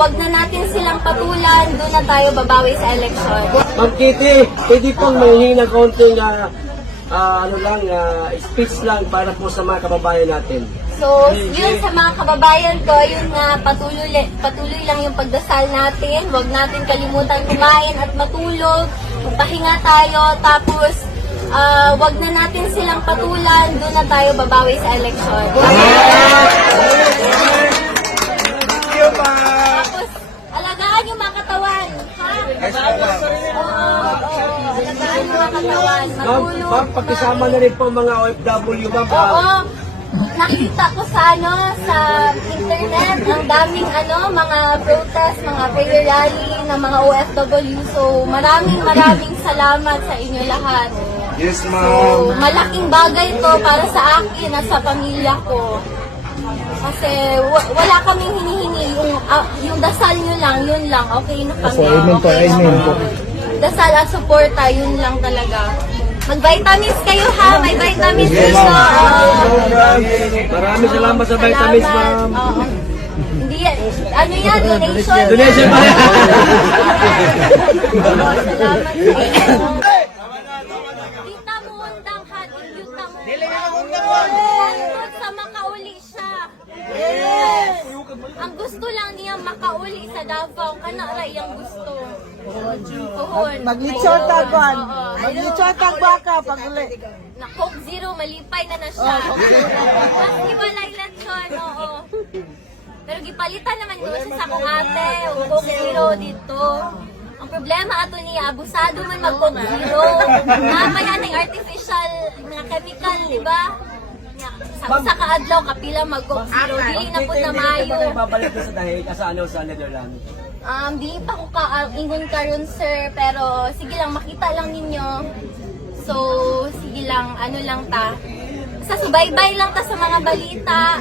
Wag na natin silang patulan, doon na tayo babawi sa eleksyon. Ma'am Kitty, pwede pong manghingi ng kaunting speech lang para po sa mga kababayan natin. So, yun sa mga kababayan ko, yun na patuloy lang yung pagdasal natin. Wag natin kalimutan kumain at matulog. Magpahinga tayo, tapos wag na natin silang patulan, doon na tayo babawi sa eleksyon. Tapos, alagaan yung mga katawan, ha? Alagaan yung mga katawan, matulog. Ma'am, pakisama na rin po mga OFW, ma'am. Oo. Nakita ko sa internet, ang daming mga protest, mga prayer rally ng mga OFW. So, maraming salamat sa inyo lahat. Yes, So, ma'am. malaking bagay to para sa akin at sa pamilya ko. Kasi wala kaming hinihingi. Yung dasal nyo lang, yun lang. Okay na kami. Okay na kami. Dasal at suporta, yun lang talaga. Mag-vitamins kayo ha, may vitamins dito. Maraming salamat sa vitamins, ma'am. Oo. Hindi yan, ano yan, donation. Donation pa yan. Salamat sa inyo. Dita mo undang ha, dita mo. Tungkol sa makauli siya. Yes! Ang gusto lang niya makauli sa Davao, kanara iyang gusto. Puhon. Maglitsyon tagwan. Maglitsyon tagbaka pag uli. Na Coke Zero, malipay na siya. Mas iwalay lang siya, oo. Pero gipalitan naman doon sa sakong ate, o Coke Zero dito. Ang problema ato niya, abusado man mag-Coke Zero. Mamaya ng artificial na chemical, di ba? Sa kaadlaw, kapila mag-Coke Zero. Dili na po na mayo. Babalik na sa dahil sa Netherlands. Di pa ko ingon karon sir, pero sige lang, makita lang ninyo. So, sige lang, ano lang ta. Sa subaybay lang ta sa mga balita.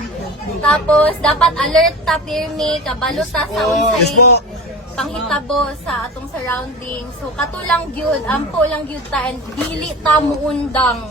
Tapos, dapat alert ta, pirmi, kabalo ta sa unsay panghitabo sa atong surroundings. So, katulang gyud, ampo lang gyud ta, and dili ta muundang.